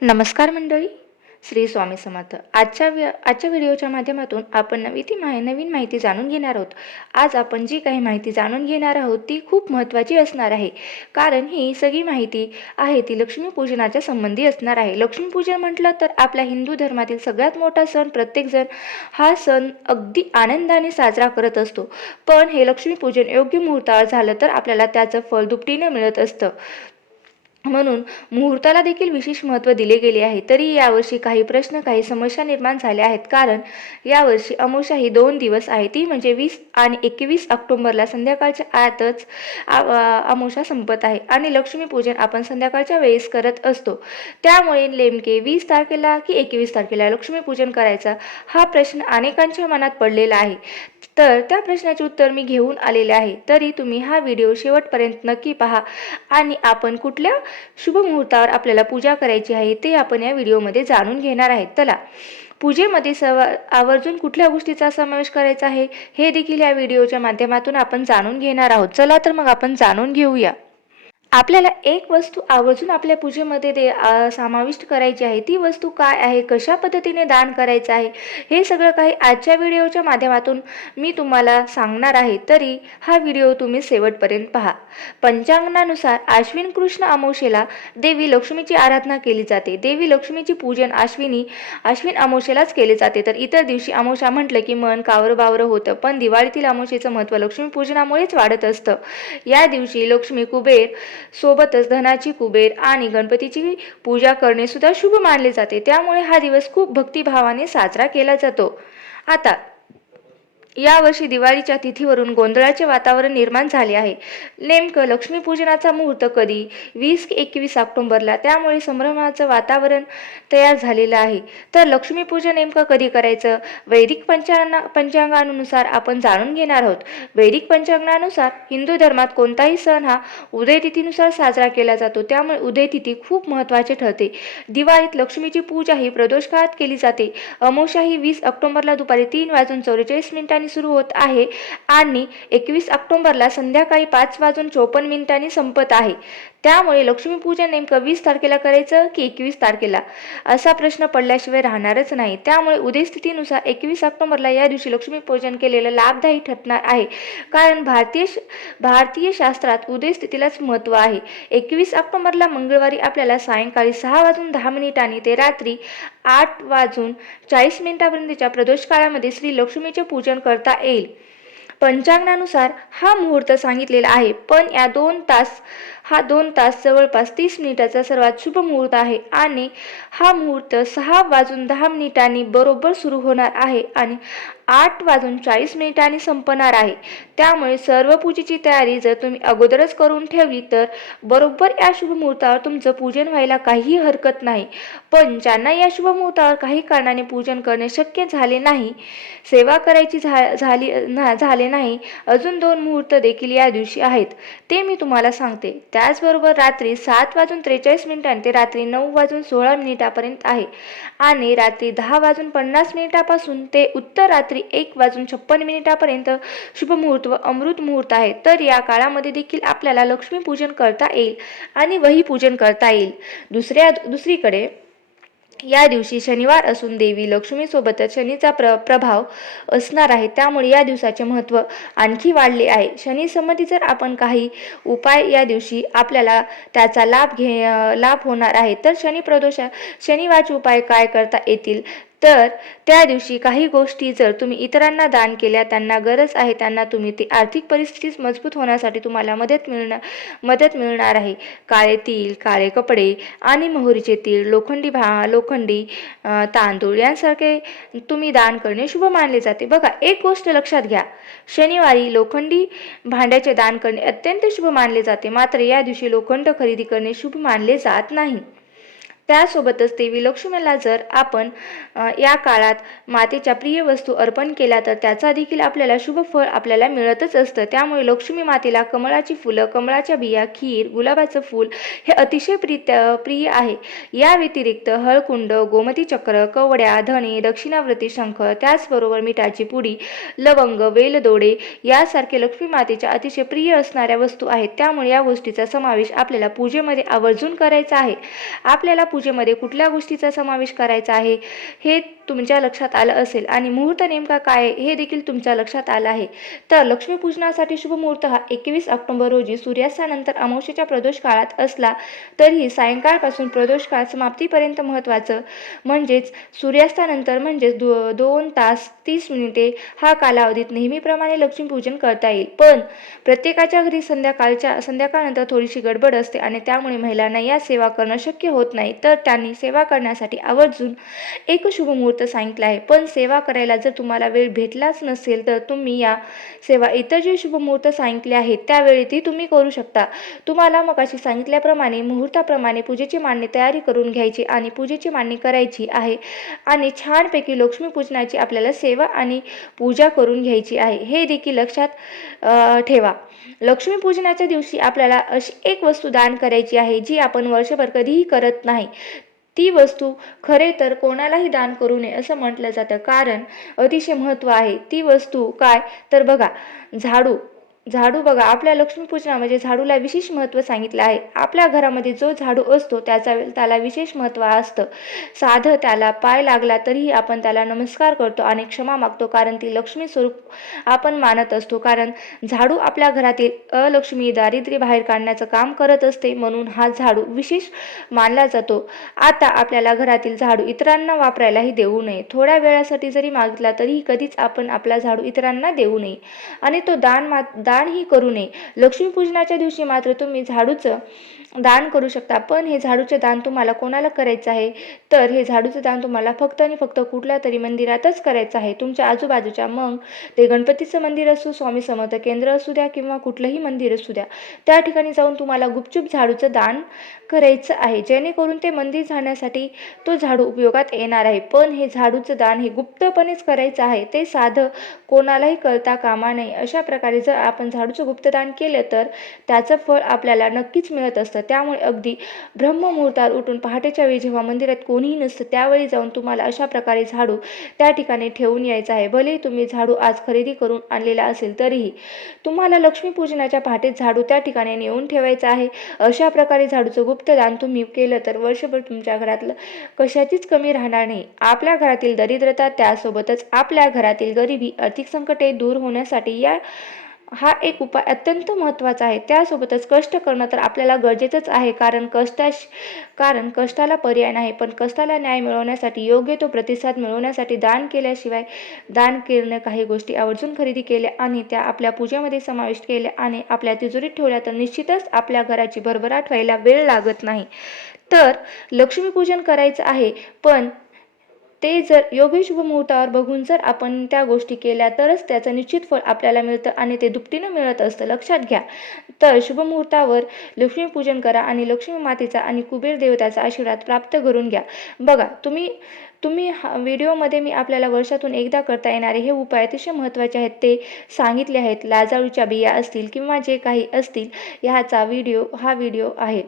नमस्कार मंडळी. श्री स्वामी समर्थ. आजच्या व्य आजच्या व्हिडिओच्या माध्यमातून आपण नवी ती माहि नवीन माहिती जाणून घेणार आहोत. आज आपण जी काही माहिती जाणून घेणार आहोत ती खूप महत्त्वाची असणार आहे. कारण ही सगळी माहिती आहे ती लक्ष्मीपूजनाच्या संबंधी असणार आहे. लक्ष्मीपूजन म्हटलं तर आपल्या हिंदू धर्मातील सगळ्यात मोठा सण प्रत्येकजण हा सण अगदी आनंदाने साजरा करत असतो. पण हे लक्ष्मीपूजन योग्य मुहूर्तावर झालं तर आपल्याला त्याचं फळ दुपटीनं मिळत असतं. म्हणून मुहूर्ताला देखील विशेष महत्त्व दिले गेले आहे. तरी यावर्षी काही प्रश्न काही समस्या निर्माण झाल्या आहेत. कारण यावर्षी अमोशा ही दोन दिवस आहे. ती म्हणजे वीस आणि एकवीस ऑक्टोबरला संध्याकाळच्या आतच आ- संपत आहे आणि लक्ष्मीपूजन आपण संध्याकाळच्या वेळेस करत असतो. त्यामुळे नेमके वीस तारखेला की एकवीस तारखेला लक्ष्मीपूजन करायचा हा प्रश्न अनेकांच्या मनात पडलेला आहे. तर त्या प्रश्नाचे उत्तर मी घेऊन आलेले आहे. तरी तुम्ही हा व्हिडिओ शेवटपर्यंत नक्की पहा आणि आपण कुठल्या शुभ मुहूर्तावर आपल्याला पूजा करायची आहे ते आपण या व्हिडिओमध्ये जाणून घेणार आहेत. चला पूजेमध्ये सव आवर्जून कुठल्या गोष्टीचा समावेश करायचा आहे हे देखील या व्हिडिओच्या माध्यमातून आपण जाणून घेणार आहोत. चला तर मग आपण जाणून घेऊया. आपल्याला एक वस्तू आवर्जून आपल्या पूजेमध्ये ते समाविष्ट करायची आहे. ती वस्तू काय आहे? कशा पद्धतीने दान करायचं आहे? हे सगळं काही आजच्या व्हिडिओच्या माध्यमातून मी तुम्हाला सांगणार आहे. तरी हा व्हिडिओ तुम्ही शेवटपर्यंत पहा. पंचांगणानुसार आश्विन कृष्ण अमोशेला देवी लक्ष्मीची आराधना केली जाते. देवी लक्ष्मीची पूजन आश्विनी आश्विन अमोशेलाच केले जाते. तर इतर दिवशी अमावस्या म्हटलं की मन कावरं बावरं होतं. पण दिवाळीतील अमोशेचं महत्त्व लक्ष्मीपूजनामुळेच वाढत असतं. या दिवशी लक्ष्मी कुबेर सोबतच धनाची कुबेर आणि गणपतीची पूजा करणे सुद्धा शुभ मानले जाते. त्यामुळे हा दिवस खूप भक्तिभावाने साजरा केला जातो. आता यावर्षी दिवाळीच्या तिथीवरून गोंधळाचे वातावरण निर्माण झाले आहे. नेमकं लक्ष्मीपूजनाचा मुहूर्त कधी? वीस एकवीस ऑक्टोंबरला. त्यामुळे संभ्रमाचं वातावरण तयार झालेलं आहे. तर लक्ष्मीपूजन नेमकं कधी करायचं? वैदिक पंचांना पंचांगानुसार आपण जाणून घेणार आहोत. वैदिक पंचांगानुसार हिंदू धर्मात कोणताही सण हा उदयतिथीनुसार साजरा केला जातो. त्यामुळे उदयतिथी खूप महत्त्वाचे ठरते. दिवाळीत लक्ष्मीची पूजा ही प्रदोष काळात केली जाते. अमोशा ही वीस ऑक्टोंबरला दुपारी तीन वाजून चौवेचाळीस मिनिटांनी सुरू होत आहे आणि एकवीस ऑक्टोबरला संध्याकाळी पाच वाजून चोपन्न मिनिटांनी संपत आहे. त्यामुळे लक्ष्मीपूजन नेमकं वीस तारखेला करायचं की एकवीस तारखेला? असा प्रश्न पडल्याशिवाय राहणारच नाही. त्यामुळे उदयस्थितीनुसार एकवीस ऑक्टोबरला या दिवशी लक्ष्मीपूजन केलेलं लाभदायी ठरणार आहे. कारण भारतीय श- भारतीय शास्त्रात उदयस्थितीलाच महत्त्व आहे. एकवीस ऑक्टोबरला मंगळवारी आपल्याला सायंकाळी सहा वाजून दहा मिनिटांनी ते रात्री आठ वाजून चाळीस मिनिटापर्यंतच्या प्रदोष काळामध्ये श्री लक्ष्मीचे पूजन करता येईल. पंचांगानुसार हा मुहूर्त सांगितलेला आहे. पण या दोन तास हा दोन तास जवळपास तीस मिनिटाचा सर्वात शुभ मुहूर्त आहे आणि हा मुहूर्त सहा वाजून दहा मिनिटांनी बरोबर सुरू होणार आहे आणि आठ वाजून चाळीस मिनिटांनी संपणार आहे. त्यामुळे सर्व पूजेची तयारी जर तुम्ही अगोदरच करून ठेवली तर बरोबर या शुभ मुहूर्तावर तुमचं पूजन व्हायला काहीही हरकत नाही. पण ज्यांना या शुभ मुहूर्तावर काही कारणाने पूजन करणे शक्य झाले नाही सेवा करायची झा झाली ना झाले नाही अजून दोन मुहूर्त देखील या दिवशी आहेत. ते मी तुम्हाला सांगते. त्याचबरोबर रात्री सात वाजून त्रेचाळीस मिनिटांनी ते रात्री नऊ वाजून सोळा मिनिटापर्यंत आहे. आणि रात्री दहा वाजून पन्नास मिनिटापासून ते उत्तर रात्री एक वाजून छप्पन मिनिटापर्यंत शुभ मुहूर्त व अमृत मुहूर्त आहे. तर या काळामध्ये देखील आपल्याला लक्ष्मीपूजन करता येईल आणि वही पूजन करता येईल. दुसऱ्या दुसरीकडे या दिवशी शनिवार असून देवी लक्ष्मीसोबतच शनीचा प्र प्रभाव असणार आहे. त्यामुळे या दिवसाचे महत्त्व आणखी वाढले आहे. शनी संबंधी जर आपण काही उपाय या दिवशी आपल्याला त्याचा लाभ घे लाभ होणार आहे तर शनी प्रदोषा शनिवारचे उपाय काय करता येतील? तर त्या दिवशी काही गोष्टी जर तुम्ही इतरांना दान केल्या त्यांना गरज आहे त्यांना तुम्ही ती आर्थिक परिस्थिती मजबूत होण्यासाठी तुम्हाला मदत मिळणार मदत मिळणार आहे. काळे तीळ काळे कपडे आणि मोहरीचे तीळ लोखंडी भा लोखंडी तांदूळ यांसारखे तुम्ही दान करणे शुभ मानले जाते. बघा एक गोष्ट लक्षात घ्या. शनिवारी लोखंडी भांड्याचे दान करणे अत्यंत शुभ मानले जाते. मात्र या दिवशी लोखंड खरेदी करणे शुभ मानले जात नाही. त्यासोबतच देवी लक्ष्मीला जर आपण या काळात मातेच्या प्रिय वस्तू अर्पण केल्या तर त्याचा देखील आपल्याला शुभ फळ आपल्याला मिळतच असतं. त्यामुळे लक्ष्मी मातेला कमळाची फुलं कमळाच्या बिया खीर गुलाबाचं फूल हे अतिशय प्रित प्रिय आहे. या व्यतिरिक्त हळकुंड गोमती चक्र कवड्या धणे दक्षिणाव्रती शंख त्याचबरोबर मिठाची पुडी लवंग वेलदोडे यासारखे लक्ष्मी मातेच्या अतिशय प्रिय असणाऱ्या वस्तू आहेत. त्यामुळे या गोष्टीचा समावेश आपल्याला पूजेमध्ये आवर्जून करायचा आहे. आपल्याला पूजे पूजेमध्ये कुठल्या गोष्टीचा समावेश करायचा आहे? हे तुमच्या लक्षात आलं असेल. आणि मुहूर्त नेमका काय हे देखील तुमच्या लक्षात आलं आहे. तर लक्ष्मीपूजनासाठी शुभ मुहूर्त हा एकवीस ऑक्टोबर रोजी सूर्यास्तानंतर अमावस्येच्या प्रदोष काळात असला तरीही सायंकाळपासून प्रदोष काळ समाप्तीपर्यंत महत्त्वाचं म्हणजेच सूर्यास्तानंतर म्हणजेच दो दोन तास तीस मिनिटे हा कालावधीत नेहमीप्रमाणे लक्ष्मीपूजन करता येईल. पण प्रत्येकाच्या घरी संध्याकाळच्या संध्याकाळनंतर थोडीशी गडबड असते आणि त्यामुळे महिलांना या सेवा करणं शक्य होत नाही. तर त्यांनी सेवा करण्यासाठी आवर्जून एक शुभ मुहूर्त सांगितलं आहे पण सेवा करायला जर तुम्हाला वेळ भेटलाच नसेल तर तुम्ही या सेवा इतर जे शुभ मुहूर्त सांगितले आहेत त्यावेळी ती तुम्ही करू शकता. तुम्हाला मग अशी सांगितल्याप्रमाणे मुहूर्ताप्रमाणे पूजेची मांडणी तयारी करून घ्यायची आणि पूजेची मांडणी करायची आहे. आणि छानपैकी लक्ष्मीपूजनाची आपल्याला सेवा आणि पूजा करून घ्यायची आहे. हे देखील लक्षात ठेवा. लक्ष्मीपूजनाच्या दिवशी आपल्याला अशी एक वस्तू दान करायची आहे जी आपण वर्षभर कधीही करत नाही. ती वस्तू खरे तर कोणालाही दान करू नये असं म्हटलं जातं. कारण अतिशय महत्त्व आहे. ती वस्तू काय? तर बघा झाडू. झाडू बघा आपल्या लक्ष्मीपूजनामध्ये म्हणजे झाडूला विशेष महत्त्व सांगितलं आहे. आपल्या घरामध्ये जो झाडू असतो त्याचा त्याला विशेष महत्त्व असतं. साधं त्याला पाय लागला तरीही आपण त्याला नमस्कार करतो आणि क्षमा मागतो कारण ती लक्ष्मी स्वरूप आपण मानत असतो. कारण झाडू आपल्या घरातील अलक्ष्मी दारिद्र्य बाहेर काढण्याचं काम करत असते म्हणून हा झाडू विशेष मानला जातो. आता आपल्याला घरातील झाडू इतरांना वापरायलाही देऊ नये. थोड्या वेळासाठी जरी मागितला तरीही कधीच आपण आपला झाडू इतरांना देऊ नये. आणि तो दान मा दानही करू नये. लक्ष्मीपूजनाच्या दिवशी मात्र तुम्ही झाडूचं दान करू शकता. पण हे झाडूचे दान तुम्हाला कोणाला करायचं आहे? तर हे झाडूचं दान तुम्हाला फक्त आणि फक्त कुठल्या तरी मंदिरातच करायचं आहे. तुमच्या आजूबाजूच्या मग ते गणपतीचं मंदिर असो स्वामी समर्थ केंद्र असू द्या किंवा कुठलंही मंदिर असू द्या त्या ठिकाणी जाऊन तुम्हाला गुपचूप झाडूचं दान करायचं आहे. जेणेकरून ते मंदिर जाण्यासाठी तो झाडू उपयोगात येणार आहे. पण हे झाडूचं दान हे गुप्तपणेच करायचं आहे. ते साधं कोणालाही कळता कामा नये. अशा प्रकारे जर आपण झाडूचं गुप्तदान केलं तर त्याचं फळ आपल्याला नक्कीच मिळत असतं. त्यामुळे अगदी ब्रह्ममुहूर्तात उठून पहाटेच्या वेळी जेव्हा मंदिरात कोणीही नसतं त्यावेळी जाऊन तुम्हाला अशा प्रकारे झाडू त्या ठिकाणी ठेवून यायचं आहे. भलेही तुम्ही झाडू आज खरेदी करून आणलेला असेल तरीही तुम्हाला लक्ष्मीपूजनाच्या पहाटेत झाडू त्या ठिकाणी नेऊन ठेवायचं आहे. अशा प्रकारे झाडूचं गुप्तदान तुम्ही केलं तर वर्षभर तुमच्या घरातलं कशाचीच कमी राहणार नाही. आपल्या घरातील दरिद्रता त्यासोबतच आपल्या घरातील गरिबी आर्थिक संकटे दूर होण्यासाठी या हा एक उपाय अत्यंत महत्त्वाचा आहे. त्यासोबतच कष्ट करणं तर आपल्याला गरजेचंच आहे. कारण कष्टाश कारण कष्टाला पर्याय नाही पण कष्टाला न्याय मिळवण्यासाठी योग्य तो प्रतिसाद मिळवण्यासाठी दान केल्याशिवाय दान केलं काही गोष्टी आवर्जून खरेदी केल्या आणि त्या आपल्या पूजेमध्ये समाविष्ट केल्या आणि आपल्या तिजोरीत ठेवल्या तर निश्चितच आपल्या घराची भरभराट व्हायला वेळ लागत नाही. तर लक्ष्मीपूजन करायचं आहे पण ते जर योग्य शुभ मुहूर्तावर बघून जर आपण त्या गोष्टी केल्या तरच त्याचं निश्चित फळ आपल्याला मिळतं आणि ते दुपटीनं मिळत असतं. लक्षात घ्या. तर शुभ मुहूर्तावर लक्ष्मीपूजन करा आणि लक्ष्मी मातेचा आणि कुबेर देवताचा आशीर्वाद प्राप्त करून घ्या. बघा तुम्ही तुम्ही हा व्हिडिओमध्ये मी आपल्याला वर्षातून एकदा करता येणारे हे उपाय अतिशय महत्त्वाचे आहेत. ते सांगितले आहेत. लाजाळूच्या बिया असतील किंवा जे काही असतील ह्याचा व्हिडिओ हा व्हिडिओ आहे.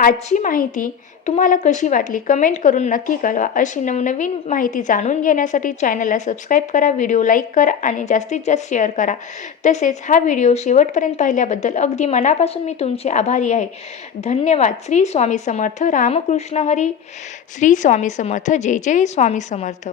आजची माहिती तुम्हाला कशी वाटली कमेंट करून नक्की कळवा. अशी नवनवीन माहिती जाणून घेण्यासाठी चॅनलला सबस्क्राईब करा व्हिडिओ लाईक करा आणि जास्तीत जास्त शेअर करा. तसेच हा व्हिडिओ शेवटपर्यंत पाहिल्याबद्दल अगदी मनापासून मी तुमचे आभारी आहे. धन्यवाद. श्री स्वामी समर्थ रामकृष्ण हरी. श्री स्वामी समर्थ. जय जय स्वामी समर्थ.